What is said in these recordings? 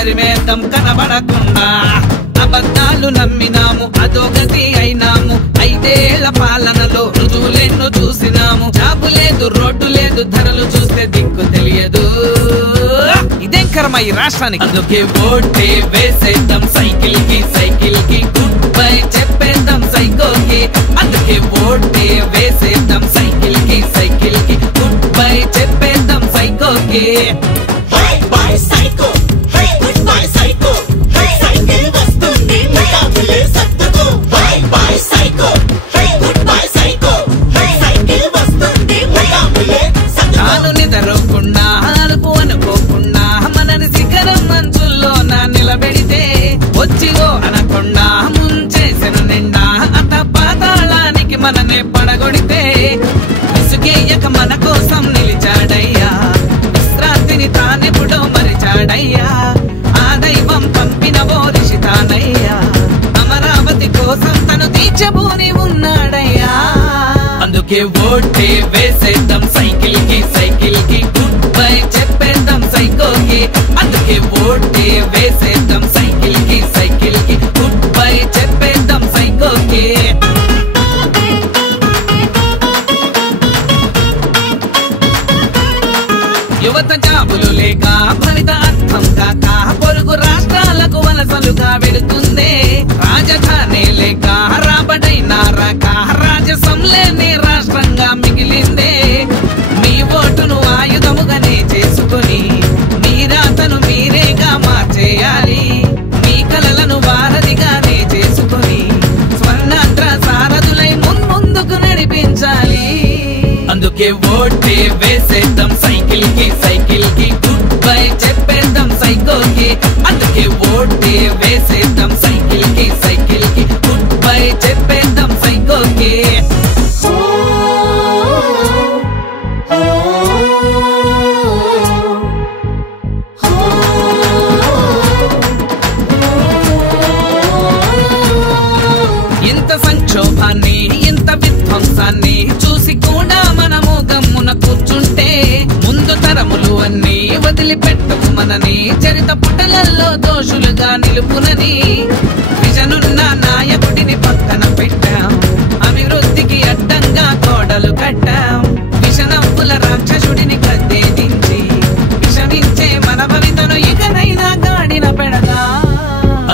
తరిమేద్దాం కనబడకుండా. అబద్ధాలు నమ్మినాము అధోగతి అయినాము. 5 ఏళ్ల పాలనలో రుజువులెన్నో చూసినాము. జాబు లేదు, రోడ్డు లేదు, ధరలు చూస్తే దిక్కు తెలియదు. ఇదేం కర్మ ఈ రాష్ట్రానికి. అందుకే ఓటే వేసేద్దాం సైకిల్ కి గుడ్ బై చెప్పేద్దాం సైకోకి. అందుకే ఓటే వేసేద్దాం సైకిల్ కి గుడ్ బై చెప్పేద్దాం సైకోకి. తాను నిద్రకుండా అలుపు అనుకోకుండా మనని శిఖరం మంచుల్లో నా నిలబెడితే వచ్చివో అనకుండా ముంచేసెను నిండా అంత పాతాళానికి మననే పడగొడితే విసుగేయక మన కోసం నిలిచాడయ్యా. విశ్రాంతిని తానెప్పుడో మరిచాడయ్యా. ఆ దైవం పంపిన బోరిషి తానయ్యా. అమరావతి కోసం తను దీక్షభూని ఉన్నాడయ్యా. అందుకే ఓటే వేసేద్దాం సైకిల్ కి గుడ్ బై చెప్పేద్దాం సైకోకి. అందుకే ఓటే వేసేద్దాం సైకిల్ కి గుడ్ బై చెప్పేద్దాం సైకోకి. యువత జాబులు లేక ఫలిత అర్థం కాక పొరుగు రాష్ట్రాలకు వలసలుగా వెళుతుందే. రాజధాని లేక రాబడైన రాక రాజసం లేని రాష్ట్రంగా మిగిలిందే. మీ ఓటును ఆయుధముగానే చేసుకుని మీ రాతను మీరేగా మార్చేయాలి. మీ కలలను వారధిగానే చేసుకుని స్వర్ణాంధ్ర సారథులై ముందుకు నడిపించాలి. అందుకే ఓటే వేసేద్దాం సైకిల్ కి గుడ్ బై చెప్పేద్దాం సైకోకి. అందుకే ఓటే వేసేద్దాం సైకిల్ కి గుడ్ బై చెప్పేద్దాం సైకోకి. ఇంత సంక్షోభాన్ని ఇంత విధ్వంసాన్ని చూసి కూడా మనము గమ్మున కూర్చుంటే ముందు తరములు అన్ని వదిలిపెట్టవు మనని. చరిత పుటలలో దోషులుగా నిలుపునని విజనున్న నాయకుడిని పక్కన పెట్టాం. అభివృద్ధికి అడ్డంగా కోడలు కట్టాం. విషనవ్వుల రాక్షసుడిని గద్దె దించి విషమించే మన భవితను ఇకనైనా గాడిన పెడదా.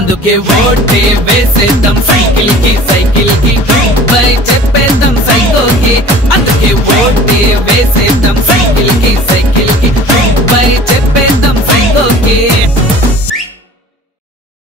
అందుకే ఓటే వేసేద్దాం సైకిల్ కి